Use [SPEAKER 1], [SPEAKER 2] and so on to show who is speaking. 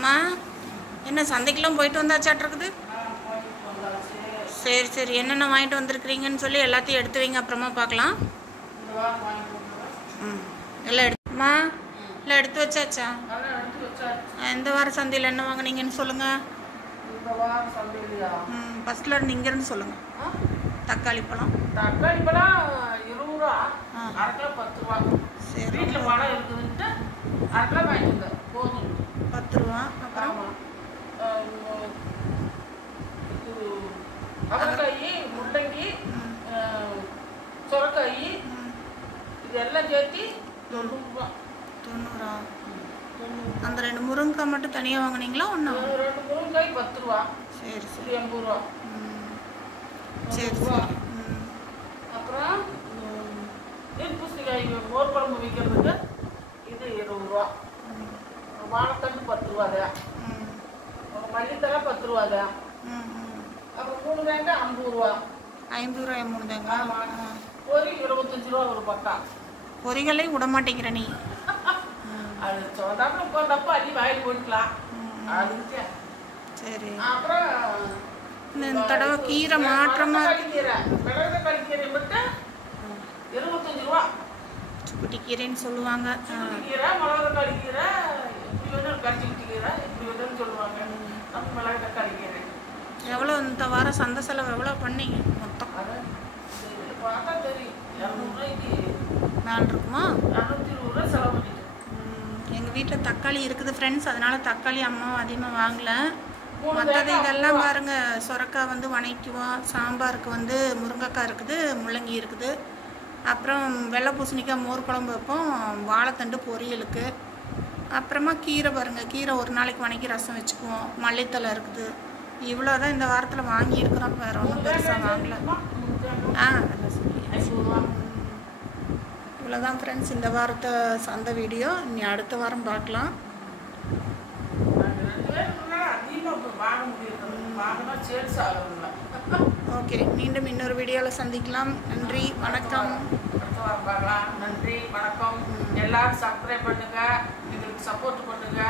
[SPEAKER 1] அம்மா என்ன சந்தைக்கெல்லாம் போயிட்டு வந்தாச்சாட்டு இருக்குது? சரி சரி. என்னென்ன வாங்கிட்டு வந்திருக்கிறீங்கன்னு சொல்லி எல்லாத்தையும் எடுத்து வைங்க. அப்புறமா பார்க்கலாம். ம். எல்லாம் எடுத்துமா இல்லை எடுத்து வச்சாச்சா? இந்த வார சந்தையில் என்ன வாங்குனீங்கன்னு சொல்லுங்கள் ம் ஃபஸ்ட்டில் இருந்து இங்கேருந்து சொல்லுங்கள் தக்காளி பழம்.
[SPEAKER 2] தக்காளி பழம் இருபது ரூபா. அரை கிலோ பத்து ரூபா.
[SPEAKER 1] சரி.
[SPEAKER 2] வீட்டில் பழம் இருக்குதுன்ட்டு அரை கிலோ வாங்கிட்டு போதும்
[SPEAKER 1] பத்து ரூபா அப்புறம்
[SPEAKER 2] ஆமாம் இது அவரைக்காய் முள்ளங்கி சுரக்காய்
[SPEAKER 1] ம்,
[SPEAKER 2] இது எல்லாம் சேர்த்து தொண்ணூறுரூவா
[SPEAKER 1] தொண்ணூறா? அந்த ரெண்டு முருங்கைக்காய் மட்டும் தனியாக வாங்குனீங்களா ஒன்றா
[SPEAKER 2] ரெண்டு முருங்காய் பத்து ரூபா
[SPEAKER 1] சரி சரி.
[SPEAKER 2] எண்பது ரூபா
[SPEAKER 1] ம், சரி
[SPEAKER 2] ரூபா. அப்புறம் பூசணிக்காய் மோர் குழம்பு விற்கிறதுக்கு இது இருபது ரூபா
[SPEAKER 1] ம்,
[SPEAKER 2] வாழைத்தண்டு பத்து ரூபா தான்
[SPEAKER 1] ம்,
[SPEAKER 2] மல்லித்தலை பத்து ரூபா தான்
[SPEAKER 1] ம், ம்.
[SPEAKER 2] அப்புறம் மூணு தேங்காய் ஐம்பது ரூபா.
[SPEAKER 1] ஐம்பது ரூபாய் மூணு தேங்காய்.
[SPEAKER 2] பொரி இருபத்தஞ்சு ரூபா ஒரு பக்கம்
[SPEAKER 1] பொரிகளையும் விட மாட்டேங்கிற நீ.
[SPEAKER 2] அது சொல்லாமல் உட்காந்தப்போ அள்ளி வாயில் போட்டுக்கலாம். அதுக்கு.
[SPEAKER 1] சரி.
[SPEAKER 2] அப்புறம்
[SPEAKER 1] இந்த தடவை கீரை மாற்றமா.
[SPEAKER 2] கறிக்கீரை மிளகு கறிக்கீரை மட்டும் இருபத்தஞ்சு ரூபா.
[SPEAKER 1] சுக்குட்டி கீரைன்னு சொல்லுவாங்க.
[SPEAKER 2] கீரை மிளகு கறிக்கீரை இப்படி வேணும் கறிச்சிக்கிட்டு கீரை இப்படி வேணும்னு சொல்லுவாங்க. நம்ம
[SPEAKER 1] இந்த வாரம் சந்தை செலவு எவ்வளோ பண்ணீங்க? மொத்தம்.
[SPEAKER 2] அது
[SPEAKER 1] இருக்குமா எங்கள் வீட்டில் தக்காளி இருக்குது ஃப்ரெண்ட்ஸ் அதனால தக்காளி அம்மா அதிகமாக வாங்கலை. மற்றது இதெல்லாம்
[SPEAKER 2] பாருங்கள் ரூபா.
[SPEAKER 1] பாருங்க வந்து வணக்கிவோம் சாம்பாருக்கு வந்து முருங்கைக்காய் இருக்குது முள்ளங்கி இருக்குது. அப்புறம் வெள்ளை பூசணிக்காய் மோர் குழம்பு வைப்போம் வாழைத்தண்டு பொரியலுக்கு. அப்புறமா கீரை பாருங்க கீரை ஒரு நாளைக்கு வணக்கி ரசம் வச்சுக்குவோம். மல்லித்தலை இருக்குது. இவ்வளோ தான் இந்த வாரத்தில் வாங்கியிருக்கிறோம் வேறு ஒன்றும் பெருசாக வாங்கல. ஆ
[SPEAKER 2] ரூபா
[SPEAKER 1] இவ்வளோதான் ஃப்ரெண்ட்ஸ் இந்த வாரத்தை சந்தை வீடியோ இனி அடுத்த வாரம் பார்க்கலாம். ஓகே மீண்டும் இன்னொரு வீடியோவில் சந்திக்கலாம். நன்றி வணக்கம்.
[SPEAKER 2] நன்றி வணக்கம். எல்லாரும் சப்ஸ்கிரைப் பண்ணுங்க. எங்களுக்கு சப்போர்ட் பண்ணுங்க.